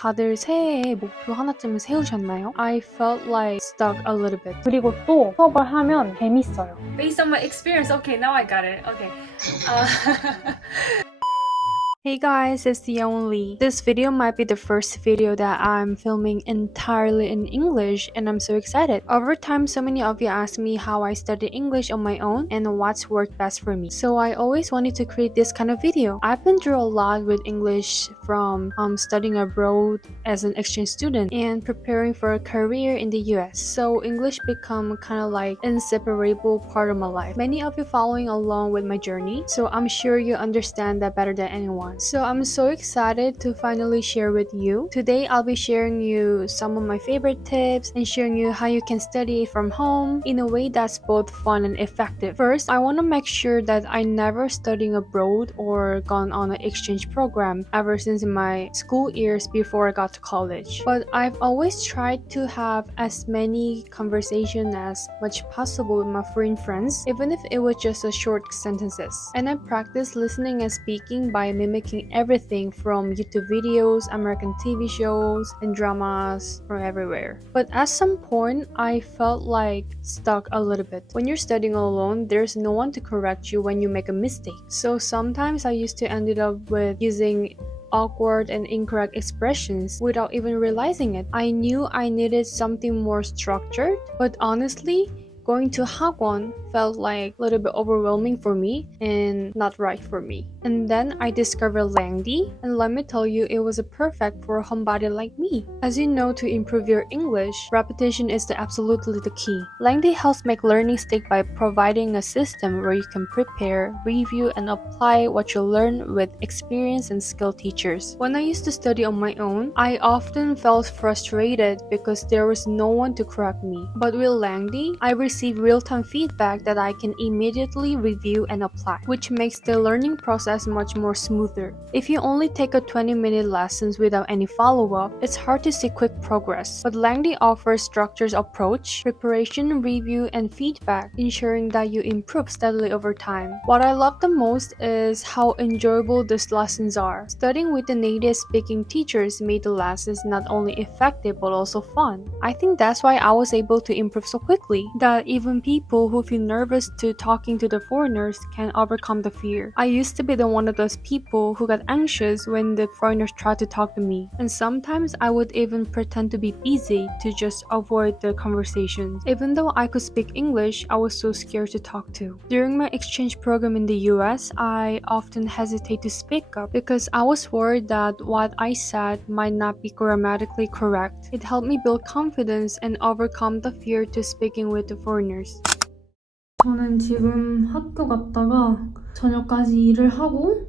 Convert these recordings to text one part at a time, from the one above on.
다들 새해에 목표 하나쯤은 세우셨나요? I felt like stuck a little bit. 그리고 또 수업을 하면 재밌어요. Based on my experience, okay, now I got it. Okay. Hey guys, it's Lee. This video might be the first video that I'm filming entirely in English and I'm so excited. Over time, so many of you asked me how I study English on my own and what's worked best for me. So I always wanted to create this kind of video. I've been through a lot with English from studying abroad as an exchange student and preparing for a career in the US. So English become kind of like inseparable part of my life. Many of you following along with my journey, so I'm sure you understand that better than anyone. So I'm so excited to finally share with you. Today I'll be sharing you some of my favorite tips and sharing you how you can study from home in a way that's both fun and effective. First, I want to make sure that I never studying abroad or gone on an exchange program ever since my school years before I got to college. But I've always tried to have as many conversations as much possible with my foreign friends, even if it was just a short sentences. And I practice listening and speaking by mimicking everything from YouTube videos, American TV shows, and dramas from everywhere. But at some point, I felt like stuck a little bit. When you're studying alone, there's no one to correct you when you make a mistake. So sometimes I used to ended up with using awkward and incorrect expressions without even realizing it. I knew I needed something more structured, but honestly, going to 학원 felt like a little bit overwhelming for me and not right for me. And then I discovered Langy, and let me tell you, it was perfect for a homebody like me. As you know, to improve your English, repetition is absolutely the key. Langy helps make learning stick by providing a system where you can prepare, review, and apply what you learn with experienced and skilled teachers. When I used to study on my own, I often felt frustrated because there was no one to correct me. But with Langy, I received real-time feedback that I can immediately review and apply, which makes the learning process much more smoother. If you only take a 20-minute lessons without any follow-up, it's hard to see quick progress. But Langy offers structured approach, preparation, review, and feedback, ensuring that you improve steadily over time. What I love the most is how enjoyable these lessons are. Studying with the native speaking teachers made the lessons not only effective but also fun. I think that's why I was able to improve so quickly, that even people who feel nervous to talking to the foreigners can overcome the fear. I used to be one of those people who got anxious when the foreigners tried to talk to me, and sometimes I would even pretend to be busy to just avoid the conversations. Even though I could speak English, I was so scared to talk to. During my exchange program in the US, I often hesitate to speak up because I was worried that what I said might not be grammatically correct. It helped me build confidence and overcome the fear to speaking with the foreigners. 저는 지금 학교 갔다가 저녁까지 일을 하고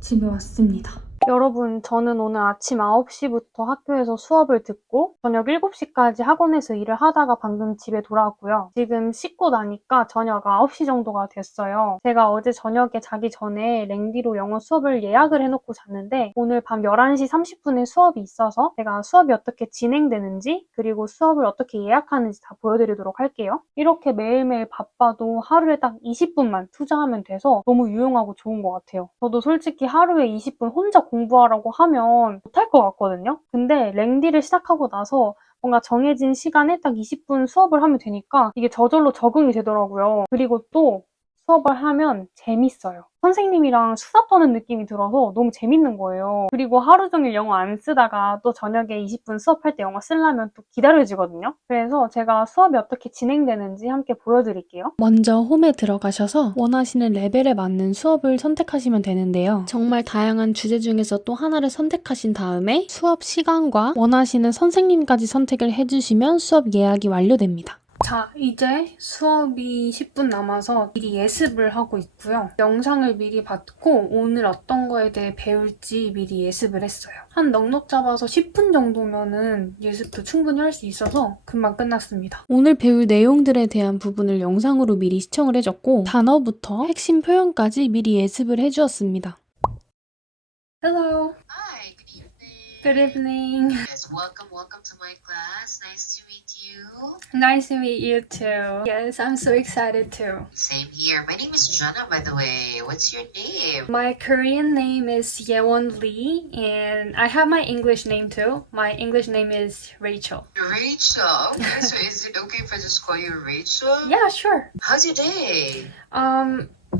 집에 왔습니다. 여러분, 저는 오늘 아침 9시부터 학교에서 수업을 듣고 저녁 7시까지 학원에서 일을 하다가 방금 집에 돌아왔고요. 지금 씻고 나니까 저녁 9시 정도가 됐어요. 제가 어제 저녁에 자기 전에 랭디로 영어 수업을 예약을 해놓고 잤는데 오늘 밤 11시 30분에 수업이 있어서 제가 수업이 어떻게 진행되는지 그리고 수업을 어떻게 예약하는지 다 보여드리도록 할게요. 이렇게 매일매일 바빠도 하루에 딱 20분만 투자하면 돼서 너무 유용하고 좋은 것 같아요. 저도 솔직히 하루에 20분 혼자 공부하라고 하면 못할 것 같거든요. 근데 랭디를 시작하고 나서 뭔가 정해진 시간에 딱 20분 수업을 하면 되니까 이게 저절로 적응이 되더라고요. 그리고 또 수업을 하면 재밌어요. 선생님이랑 수다 떠는 느낌이 들어서 너무 재밌는 거예요. 그리고 하루 종일 영어 안 쓰다가 또 저녁에 20분 수업할 때 영어 쓰려면 또 기다려지거든요. 그래서 제가 수업이 어떻게 진행되는지 함께 보여드릴게요. 먼저 홈에 들어가셔서 원하시는 레벨에 맞는 수업을 선택하시면 되는데요. 정말 다양한 주제 중에서 또 하나를 선택하신 다음에 수업 시간과 원하시는 선생님까지 선택을 해주시면 수업 예약이 완료됩니다. 자, 이제 수업이 10분 남아서 미리 예습을 하고 있고요. 영상을 미리 받고 오늘 어떤 거에 대해 배울지 미리 예습을 했어요. 한 넉넉 잡아서 10분 정도면은 예습도 충분히 할 수 있어서 금방 끝났습니다. 오늘 배울 내용들에 대한 부분을 영상으로 미리 시청을 해줬고 단어부터 핵심 표현까지 미리 예습을 해주었습니다. Hello. Hi, good evening. Good evening. Yes, welcome to my class. Nice to meet you. Nice to meet you too. Yes, I'm so excited too. Same here. My name is Jana, by the way. What's your name? My Korean name is Yewon Lee, and I have my English name too. My English name is Rachel. Rachel. Okay, so is it okay if I just call you Rachel? Yeah, sure. How's your day?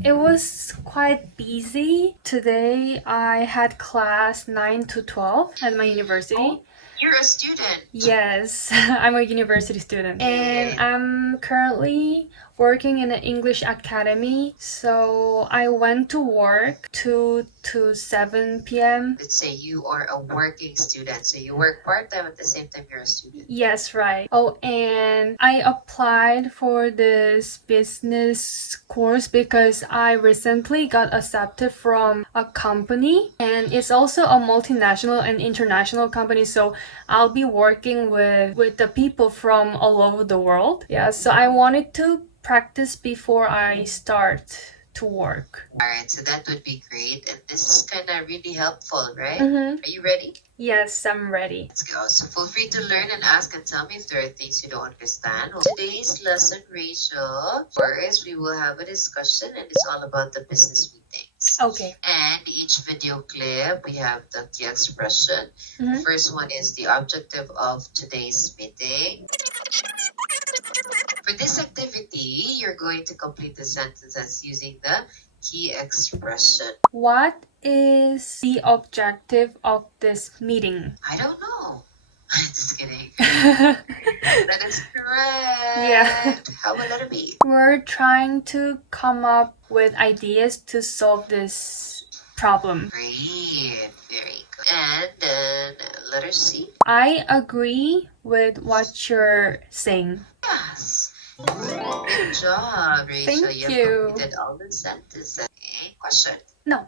It was quite busy. Today I had class 9 to 12 at my university. You're a student. Yes, I'm a university student. And I'm currently working in an English academy. So I went to work 2 to 7 p.m. Let's say you are a working student. So you work part-time at the same time you're a student. Yes, right. Oh, and I applied for this business course because I recently got accepted from a company, and it's also a multinational and international company. So I'll be working with the people from all over the world. Yeah, so I wanted to practice before I start to work. Alright, so that would be great. And this is kind of really helpful, right? Mm-hmm. Are you ready? Yes, I'm ready. Let's go. So feel free to learn and ask and tell me if there are things you don't understand. Today's lesson, Rachel, first we will have a discussion and it's all about the business meetings. Okay. And each video clip, we have the key expression. Mhm. The first one is the objective of today's meeting. For this activity, you're going to complete the sentences using the key expression. What is the objective of this meeting? I don't know. Just kidding. That is correct. Yeah. How about letter B? We're trying to come up with ideas to solve this problem. Great. Very good. And then letter C. I agree with what you're saying. Yes. Good job, Rachel. Thank You've you. completed all the sentences. Okay. Question. No.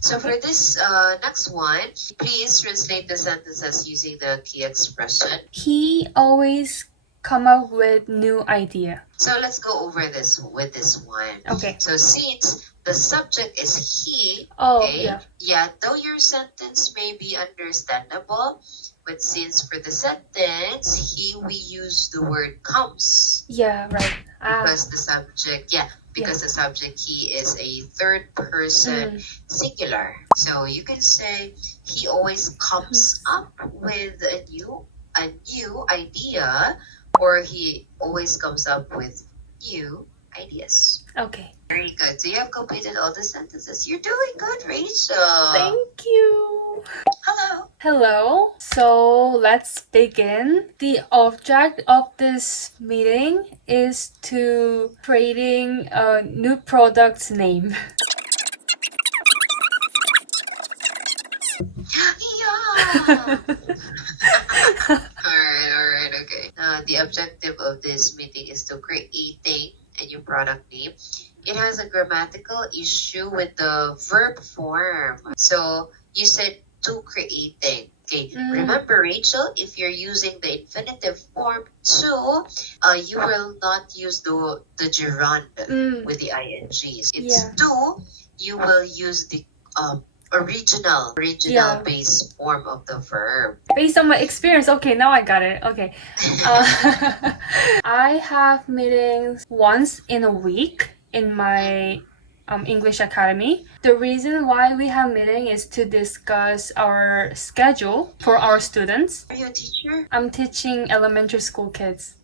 So for this next one, please translate the sentences using the key expression. He always come up with new idea. So let's go over this with this one. Okay. So since the subject is he, Oh, okay, yeah. though your sentence may be understandable, but since for the sentence he, we use the word comes Yeah, right. because the subject, because the subject he is a third person singular. So you can say he always comes up with a new idea, or he always comes up with new ideas. Okay. Very good. So you have completed all the sentences. You're doing good, Rachel. Thank you. Hello. Hello. So let's begin. The object of this meeting is to creating a new product's name. Yeah. Alright, okay. The objective of this meeting is to creating a new product name. It has a grammatical issue with the verb form. So you said to creating. Okay, remember, Rachel, if you're using the infinitive form to, you will not use the gerund with the ings. It's to, you will use the original base form of the verb. Based on my experience, okay, now I got it. Okay. I have meetings once in a week in my English Academy. The reason why we have meeting is to discuss our schedule for our students. Are you a teacher? I'm teaching elementary school kids.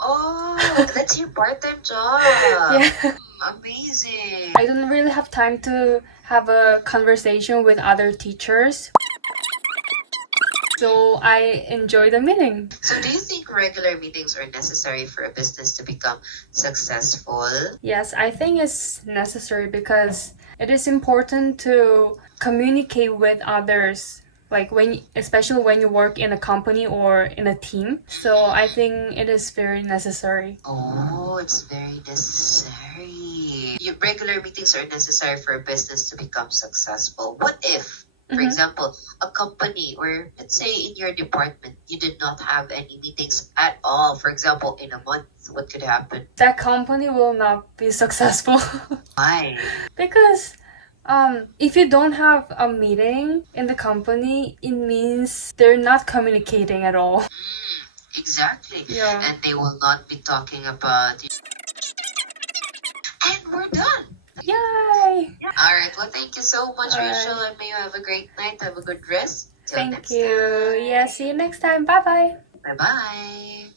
Oh, that's your part-time job. Yeah. Amazing. I don't really have time to have a conversation with other teachers. So I enjoy the meeting. So do you think regular meetings are necessary for a business to become successful? Yes, I think it's necessary because it is important to communicate with others, like especially when you work in a company or in a team. So I think it is very necessary. Oh, it's very necessary. Regular meetings are necessary for a business to become successful. What if, for example, a company, or let's say in your department, you did not have any meetings at all? For example, in a month, what could happen? That company will not be successful. Why? Because If you don't have a meeting in the company, it means they're not communicating at all. Exactly. Yeah. And they will not be talking about. And we're done. Yay! All right. Well, thank you so much, All right. Rachel, and may you have a great night. Have a good rest. Till Thank next you. time. Yeah, see you next time. Bye bye. Bye bye.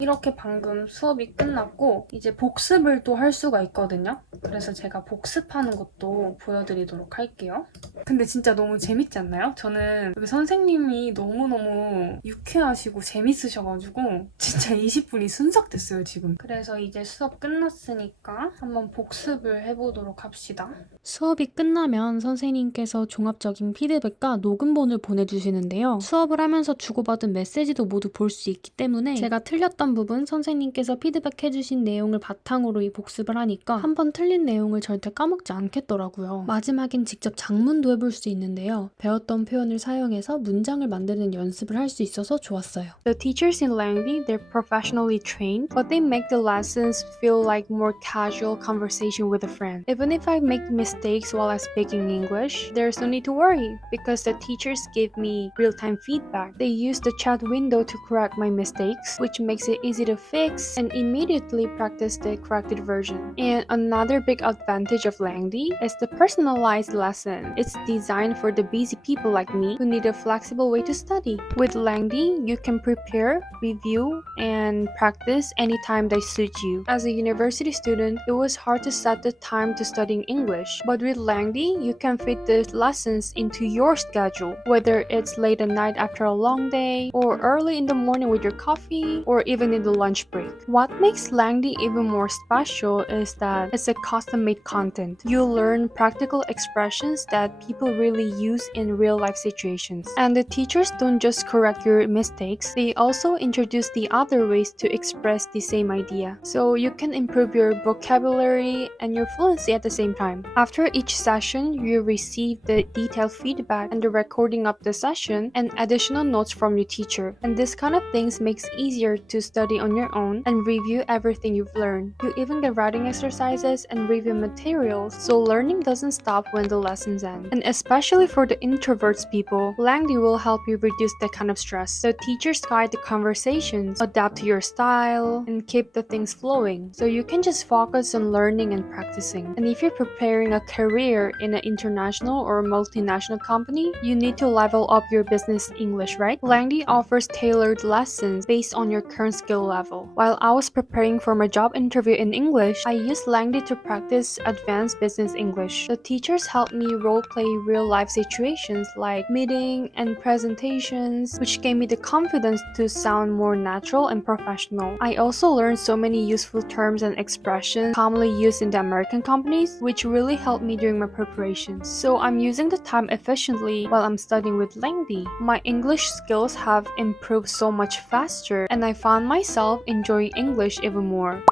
이렇게 방금 수업이 끝났고 이제 복습을 또 할 수가 있거든요. 그래서 제가 복습하는 것도 보여드리도록 할게요. 근데 진짜 너무 재밌지 않나요? 저는 여기 선생님이 너무너무 유쾌하시고 재밌으셔가지고 진짜 20분이 순삭됐어요, 지금. 그래서 이제 수업 끝났으니까 한번 복습을 해보도록 합시다. 수업이 끝나면 선생님께서 종합적인 피드백과 녹음본을 보내주시는데요. 수업을 하면서 주고받은 메시지도 모두 볼 수 있기 때문에 제가 틀렸던 부분 선생님께서 피드백해주신 내용을 바탕으로 이 복습을 하니까 한번 틀린 내용을 절대 까먹지 않겠더라고요. 마지막엔 직접 작문도 해볼 수 있는데요. 배웠던 표현을 사용해서 문장을 만드는 연습을 할 수 있어서 좋았어요. The teachers in Langy, they're professionally trained, but they make the lessons feel like more casual conversation with a friend. Even if I make mistakes while I'm speaking English, there's no need to worry because the teachers give me real-time feedback. They use the chat window to correct my mistakes, which makes it easy to fix and immediately practice the corrected version. And another big advantage of Langy is the personalized lesson. It's designed for the busy people like me who need a flexible way to study. With Langy, you can prepare, review, and practice anytime that suits you. As a university student, it was hard to set the time to studying English, but with Langy, you can fit the lessons into your schedule, whether it's late at night after a long day, or early in the morning with your coffee, or even in the lunch break. What makes Langy even more special is that it's a custom-made content. You'll learn practical expressions that people really use in real-life situations. And the teachers don't just correct your mistakes, they also introduce the other ways to express the same idea. So you can improve your vocabulary and your fluency at the same time. After each session, you receive the detailed feedback and the recording of the session and additional notes from your teacher. And this kind of things makes it easier to study on your own and review everything you've learned. You even get writing exercises and review materials, so learning doesn't stop when the lessons end. And especially for the introverts people, Langy will help you reduce that kind of stress. The teachers guide the conversations, adapt to your style, and keep the things flowing, so you can just focus on learning and practicing. And if you're preparing a career in an international or multinational company, you need to level up your business English, right? Langy offers tailored lessons based on your current skill level. While I was preparing for my job interview in English, I used Langy to practice advanced business English. The teachers helped me role-play real-life situations like meeting and presentations, which gave me the confidence to sound more natural and professional. I also learned so many useful terms and expressions commonly used in the American companies, which really helped me during my preparations. So I'm using the time efficiently while I'm studying with Langy. My English skills have improved so much faster, and I found myself enjoying English even more.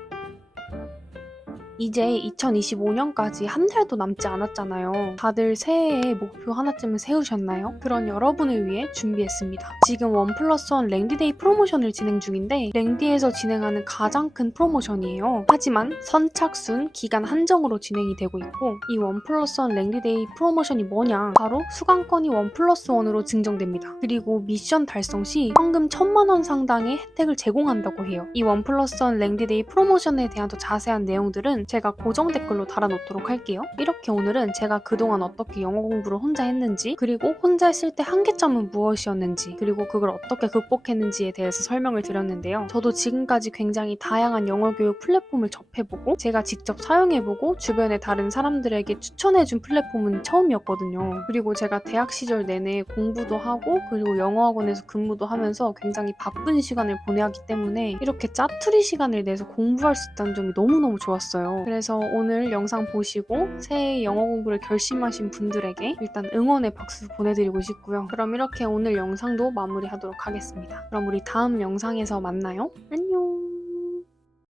이제 2025년까지 한 달도 남지 않았잖아요. 다들 새해에 목표 하나쯤은 세우셨나요? 그런 여러분을 위해 준비했습니다. 지금 1+1 랭디데이 프로모션을 진행 중인데 랭디에서 진행하는 가장 큰 프로모션이에요. 하지만 선착순 기간 한정으로 진행이 되고 있고 이 1+1 랭디데이 프로모션이 뭐냐? 바로 수강권이 1+1으로 증정됩니다. 그리고 미션 달성 시 현금 1,000만 원 상당의 혜택을 제공한다고 해요. 이 1+1 랭디데이 프로모션에 대한 더 자세한 내용들은 제가 고정 댓글로 달아놓도록 할게요. 이렇게 오늘은 제가 그동안 어떻게 영어 공부를 혼자 했는지, 그리고 혼자 했을 때 한계점은 무엇이었는지, 그리고 그걸 어떻게 극복했는지에 대해서 설명을 드렸는데요. 저도 지금까지 굉장히 다양한 영어 교육 플랫폼을 접해보고 제가 직접 사용해보고 주변의 다른 사람들에게 추천해준 플랫폼은 처음이었거든요. 그리고 제가 대학 시절 내내 공부도 하고 그리고 영어학원에서 근무도 하면서 굉장히 바쁜 시간을 보내야 하기 때문에 이렇게 짜투리 시간을 내서 공부할 수 있다는 점이 너무너무 좋았어요. 그래서 오늘 영상 보시고 새해 영어 공부를 결심하신 분들에게 일단 응원의 박수 보내드리고 싶고요. 그럼 이렇게 오늘 영상도 마무리하도록 하겠습니다. 그럼 우리 다음 영상에서 만나요. 안녕!